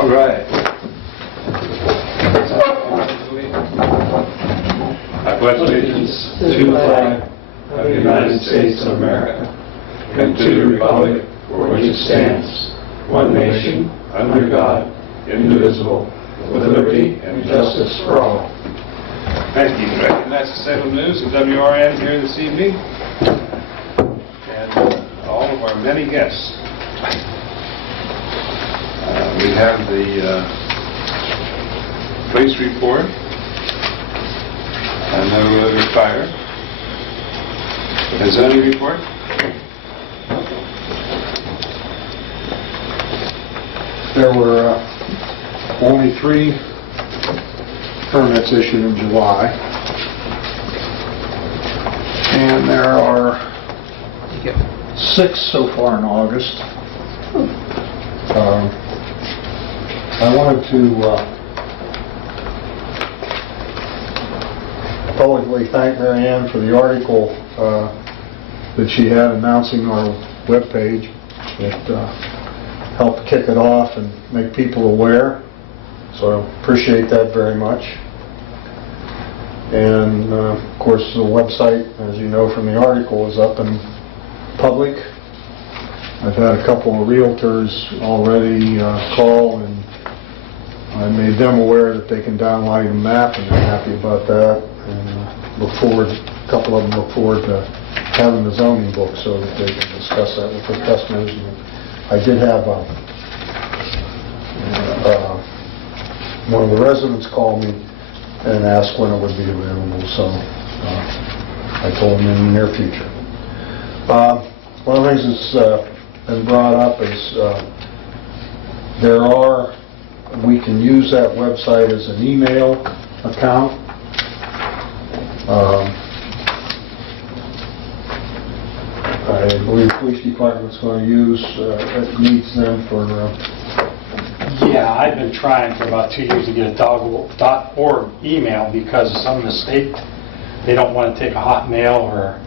All right. I pledge allegiance to the flag of the United States of America and to the republic for which it stands, one nation, under God, indivisible, with liberty and justice for all. Thank you. Recognize the Salem News and WRN here this evening, and all of our many guests. We have the police report, and the fire. The zoning report. There were only 3 permits issued in July, and there are 6 so far in August. I wanted to publicly thank Mary Ann for the article that she had announcing our webpage. It helped kick it off and make people aware, so I appreciate that very much. And of course the website, as you know from the article, is up in public. I've had a couple of realtors already call, and I made them aware that they can download the map, and they're happy about that. And a couple of them look forward to having the zoning book so that they can discuss that with their customers. And I did have one of the residents call me and ask when it would be available, so I told them in the near future. One of the things that's been brought up is we can use that website as an email account. I believe the police department's going to use, it needs them for... Yeah, I've been trying for about 2 years to get a .org email because some of the state, they don't want to take a Hotmail or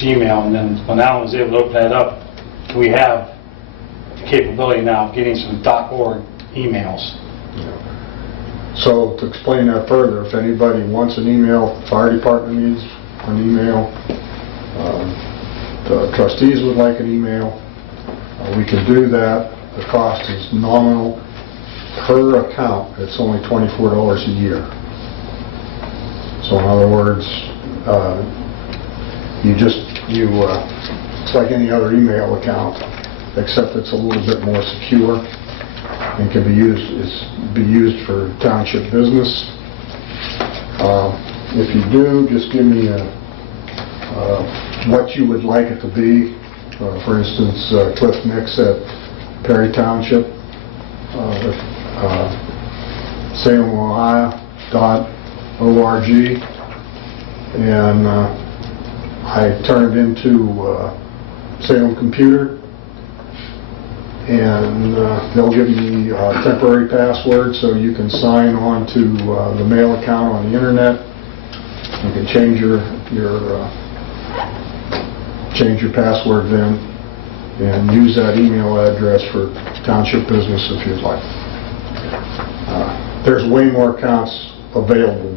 Gmail, and then when Alan was able to open that up, we have the capability now of getting some .org emails. So to explain that further, if anybody wants an email, the fire department needs an email, the trustees would like an email, we can do that. The cost is nominal per account. It's only $24 a year. So in other words, it's like any other email account, except it's a little bit more secure and can be used for township business. If you do, just give me what you would like it to be. For instance, Cliff Nix at Perry Township, SalemOhio.org, and I turn it into Salem Computer, and they'll give me a temporary password so you can sign on to the mail account on the internet. You can change your password then, and use that email address for township business if you'd like. There's way more accounts available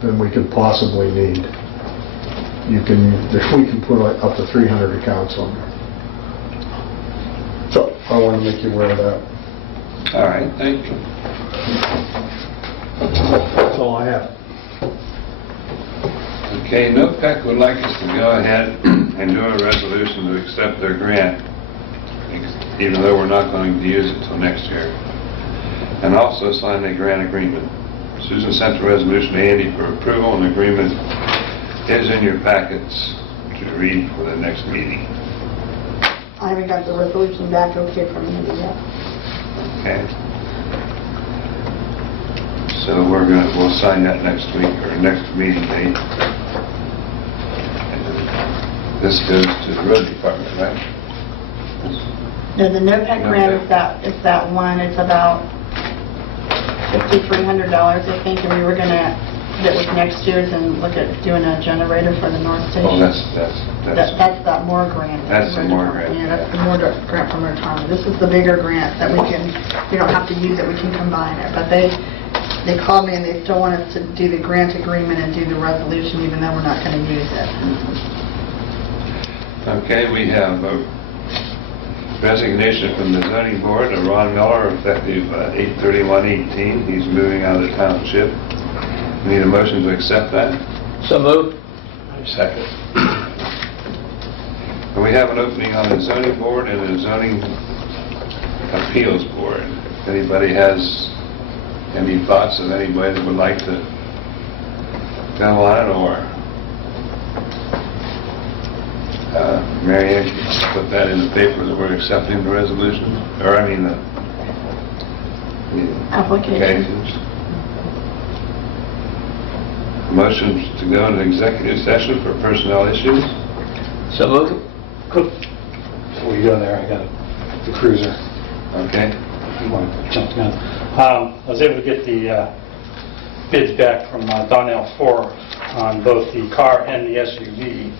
than we could possibly need. We can put up to 300 accounts on there. So I want to make you aware of that. All right, thank you. That's all I have. Okay, NOPEC would like us to go ahead and do a resolution to accept their grant, even though we're not going to use it till next year, and also sign a grant agreement. Susan sent the resolution to Andy for approval, and the agreement is in your packets to read for the next meeting. I haven't got the resolution back okay from Andy yet. Okay. So we'll sign that next week or next meeting date. And this goes to the road department, right? No, the NOPEC grant is that one. It's about $5,300, I think, and we were going to that was next year's and look at doing a generator for the North Station. Oh, that's, That's that more grant. That's the more grant. Yeah, that's the more grant from retirement. This is the bigger grant that we don't have to use it, we can combine it. But they called me and they still want us to do the grant agreement and do the resolution even though we're not going to use it. okay, we have a resignation from the zoning board of Ron Miller, effective 8/31/18. He's moving out of the township. Need a motion to accept that? So moved. Second. And we have an opening on the zoning board and the zoning appeals board. If anybody has any thoughts of anybody that would like to go on it, or Mary Ann, put that in the paper that we're accepting the resolution, or I mean the Applications. Motion to go into executive session for personnel issues. So moved. Before you go there, I got the cruiser. Okay. I want to jump the gun. I was able to get the bids back from Donnell Ford on both the car and the SUV.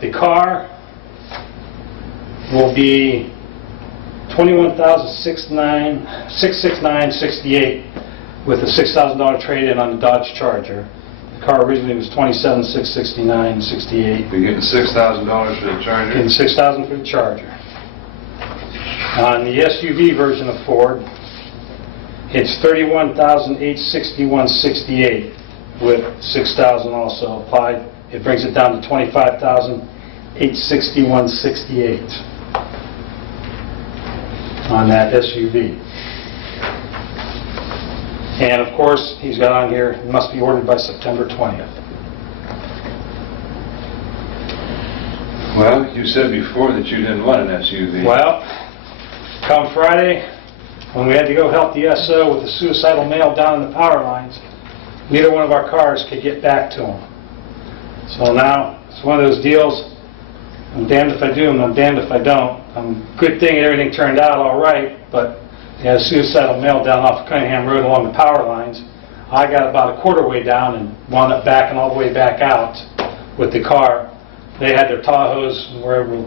The car will be $21,669.68 with a $6,000 trade-in on the Dodge Charger. The car originally was $27,669.68. We're getting $6,000 for the Charger. Getting $6,000 for the Charger. On the SUV version of Ford, it's $31,861.68 with $6,000 also applied. It brings it down to $25,861.68 on that SUV. And of course, he's got on here, it must be ordered by September 20th. Well, you said before that you didn't want an SUV. Well, come Friday, when we had to go help the SO with the suicidal male down in the power lines, neither one of our cars could get back to him. So now, it's one of those deals, I'm damned if I do and I'm damned if I don't. Good thing everything turned out all right, but we had a suicidal male down off Cunningham Road along the power lines. I got about a quarter way down and wound up backing all the way back out with the car. They had their Tahoes, wherever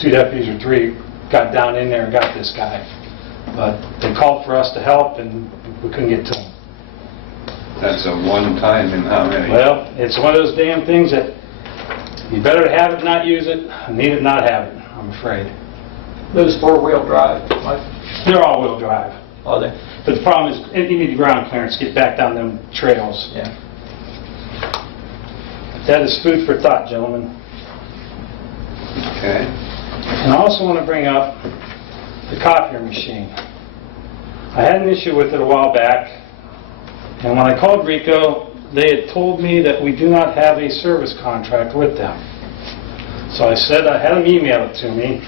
2 deputies or 3 got down in there and got this guy. But they called for us to help and we couldn't get to him. That's a one-time in how many? Well, it's one of those damn things that you better have it, not use it, and need it, not have it, I'm afraid. Those 4-wheel drive, Mike? They're all-wheel drive. Are they? But the problem is, you need the ground clearance to get back down them trails. Yeah. That is food for thought, gentlemen. Okay. And I also want to bring up the copier machine. I had an issue with it a while back, and when I called Rico, they had told me that we do not have a service contract with them. So I said I had them email it to me,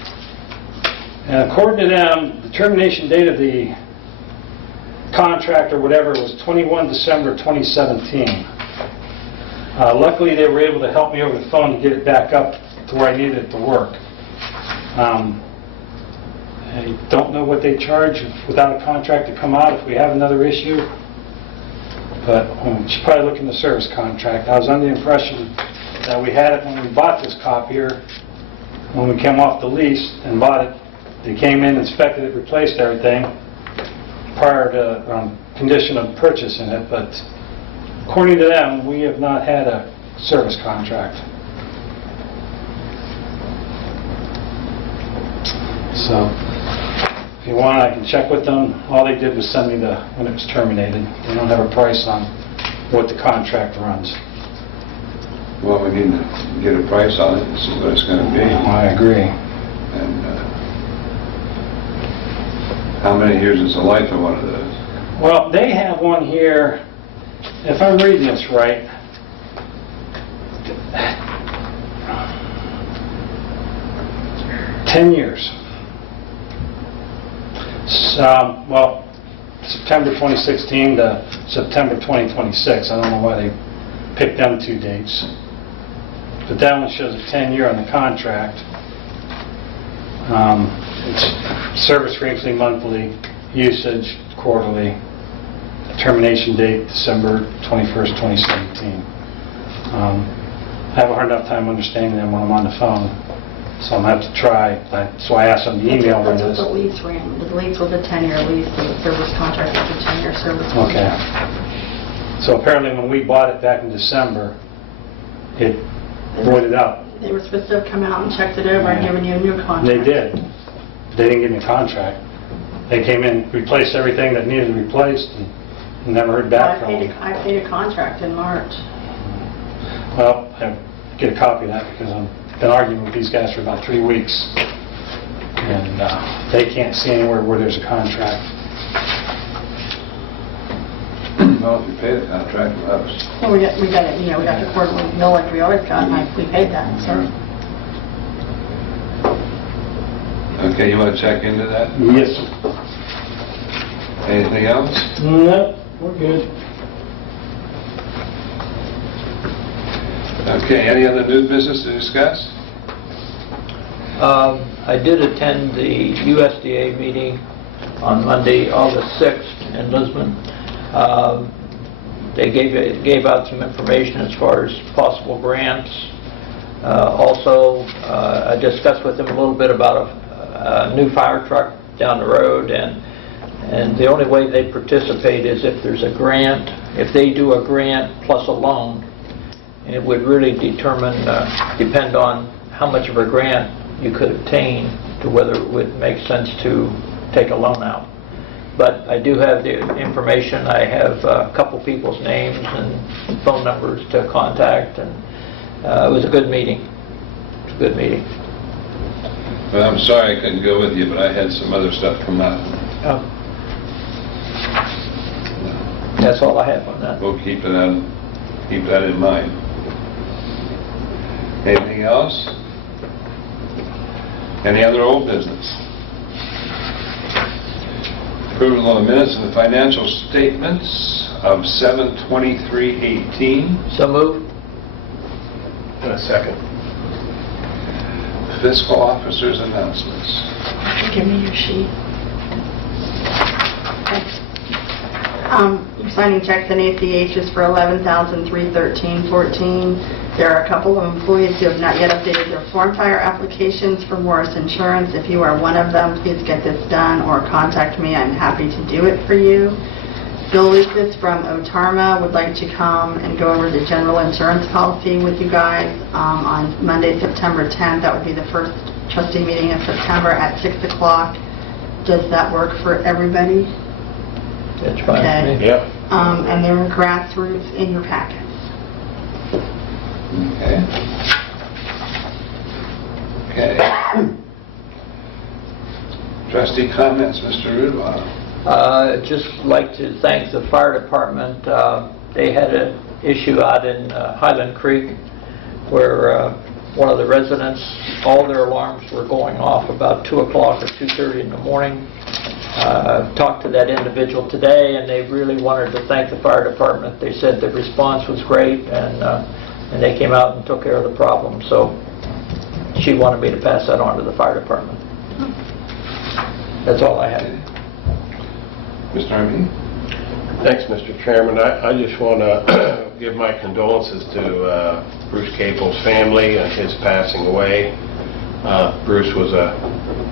and according to them, the termination date of the contract or whatever was 21 December 2017. Luckily, they were able to help me over the phone to get it back up to where I needed it to work. I don't know what they charge without a contract to come out if we have another issue, but we should probably look in the service contract. I was under the impression that we had it when we bought this copier. When we came off the lease and bought it, they came in, inspected it, replaced everything prior to condition of purchasing it, but according to them, we have not had a service contract. So, if you want, I can check with them. All they did was send me when it was terminated. They don't have a price on what the contract runs. Well, we need to get a price on it and see what it's going to be. I agree. And how many years is the life of one of those? Well, they have one here, if I'm reading this right, $10 years. Well, September 2016 to September 2026. I don't know why they picked them 2 dates. But that one shows a 10-year on the contract. It's service weekly, monthly, usage, quarterly. The termination date December 21st, 2017. I have a hard enough time understanding them when I'm on the phone, so I'm going to have to try. So I asked them to email me That's this. what the lease ran. The lease was a 10-year lease, and the service contract was a 10-year service Okay. contract. So apparently when we bought it back in December, it voided out. They were supposed to have come out and checked it over and given you a new contract. They did. They didn't give me a contract. They came in, replaced everything that needed replaced, and never heard back from them. I paid a contract in March. Well, I get a copy of that because I've been arguing with these guys for about 3 weeks, and they can't see anywhere where there's a contract. Well, if you pay the contract with us. Well, we got it, we got the quarterly bill like we always got, and we paid that, so. Okay, you want to check into that? Yes. Anything else? No, we're good. Okay, any other new business to discuss? I did attend the USDA meeting on Monday, August 6th in Lisbon. They gave out some information as far as possible grants. Also, I discussed with them a little bit about a new fire truck down the road, and the only way they participate is if there's a grant. If they do a grant plus a loan, it would really depend on how much of a grant you could obtain to whether it would make sense to take a loan out. But I do have the information. I have a couple people's names and phone numbers to contact, and it was a good meeting. It was a good meeting. Well, I'm sorry I couldn't go with you, but I had some other stuff come up. That's all I have on that. We'll keep that in mind. Anything else? Any other old business? Approval of the minutes and the financial statements of 7/23/18. So moved. And a second. Fiscal officers' announcements. Give me your sheet. You're signing checks and ACHs for $11,313.14. There are a couple of employees who have not yet updated their form fire applications for Morris Insurance. If you are one of them, please get this done or contact me. I'm happy to do it for you. Bill Lucas from Otarma would like to come and go over the general insurance policy with you guys on Monday, September 10th. That would be the first trustee meeting in September at 6 o'clock. Does that work for everybody? That's fine Okay. with me. Yep. And there are grassroots in your packets. Okay. Okay. Trustee comments, Mr. Rudolph. I'd just like to thank the fire department. They had an issue out in Highland Creek where one of the residents, all their alarms were going off about 2 o'clock or 2:30 in the morning. Talked to that individual today, and they really wanted to thank the fire department. They said the response was great, and they came out and took care of the problem. So she wanted me to pass that on to the fire department. That's all I have. Mr. Armin? Thanks, Mr. Chairman. I just want to give my condolences to Bruce Capel's family and his passing away. Bruce was a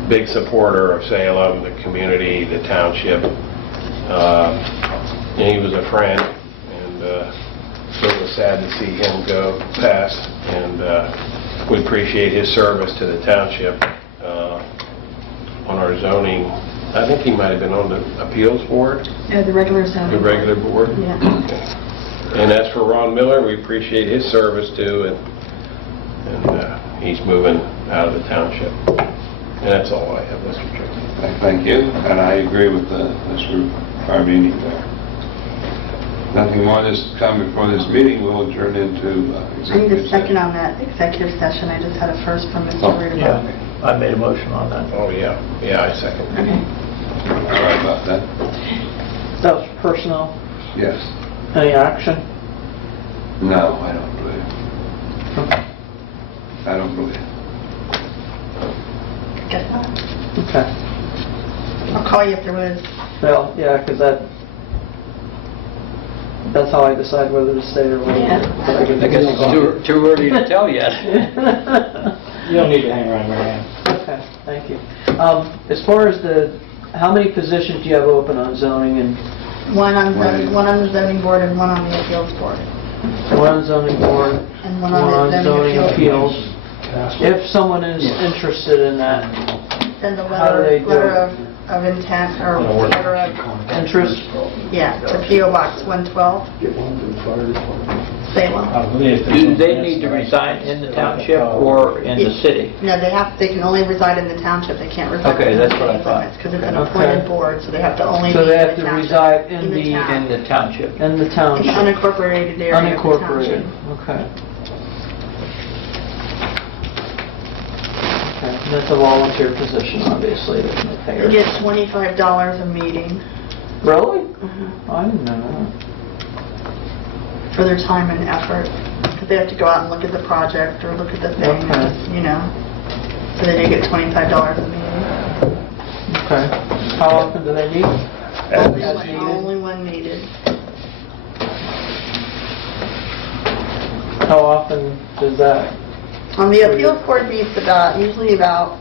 big supporter of Salem, the community, the township. And he was a friend, and so it was sad to see him pass. And we appreciate his service to the township on our zoning. I think he might have been on the appeals board. Yeah, the regular zoning. The regular board? Yeah. Okay. And as for Ron Miller, we appreciate his service too, and he's moving out of the township. And that's all I have, Mr. Chairman. Thank you, and I agree with Mr. Armini there. Nothing more has come before this meeting. We'll adjourn into I need executive a second session. on that executive session. I just had a first from Mr. Oh, Rudolph. Yeah, I made a motion on that. Oh, yeah. Yeah, I second. Okay. All right about that? That was personal. Yes. Any action? No, I don't believe. I don't believe. Guess not. Okay. I'll call you if there was. Well, yeah, because that, That's how I decide whether to stay or leave. Yeah. But I get I guess the it's too early to tell yet. You don't need to hang around, Mary Ann. Okay, thank you. As far as how many positions do you have open on zoning and One on the zoning board and one on the appeals board. one on zoning board, And one one on the on zoning zoning appeals. appeals? If someone is interested in that, Send a How do they do letter of intent or letter of, interest, yeah, to P.O. Box 112, Salem. Do they need to reside in the township or in the city? No, they can only reside in the township, they can't reside Okay, in that's the what I city thought. limits, because it's an Okay. appointed board, so they have to only be So in they the have to township. reside in town. In the township? in the In the township? unincorporated area of the Unincorporated, township. okay. Okay, and that's a volunteer position, obviously, there's no pay. They get $25 a meeting Really? I didn't know that. for their time and effort, because they have to go out and look at the project or look at the thing, Okay. you know. So they do get $25 a meeting. Okay. How often do they meet? Only when needed. How often does that? The appeals court meets usually about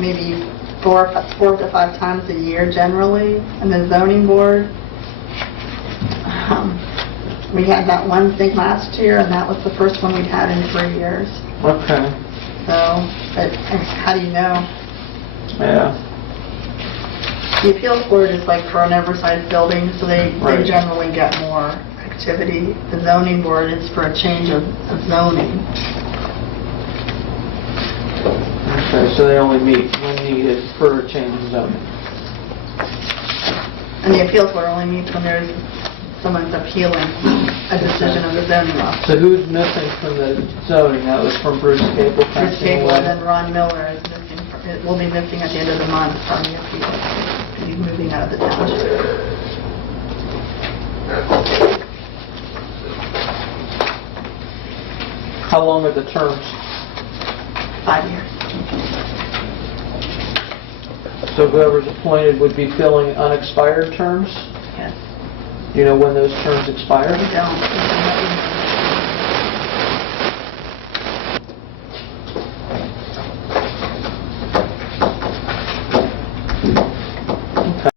maybe 4 to 5 times a year generally, and the zoning board, we had that one thing last year, and that was the first one we'd had in 3 years. Okay, So, but how do you know? yeah, The appeals board is like for an oversized building, so they Right. generally get more activity. The zoning board is for a change of zoning. okay, so they only meet when needed for a change in zoning. And the appeals board only meets when someone's appealing a decision of the zoning law. So who's missing from the zoning? That was from Bruce Cable Bruce passing Cable and away. then Ron Miller is missing, will be missing at the end of the month from the appeals. He's moving out of the township. How long are the terms? 5 years. So whoever's appointed would be filling unexpired terms? Yes. Do you know when those terms expire? I don't.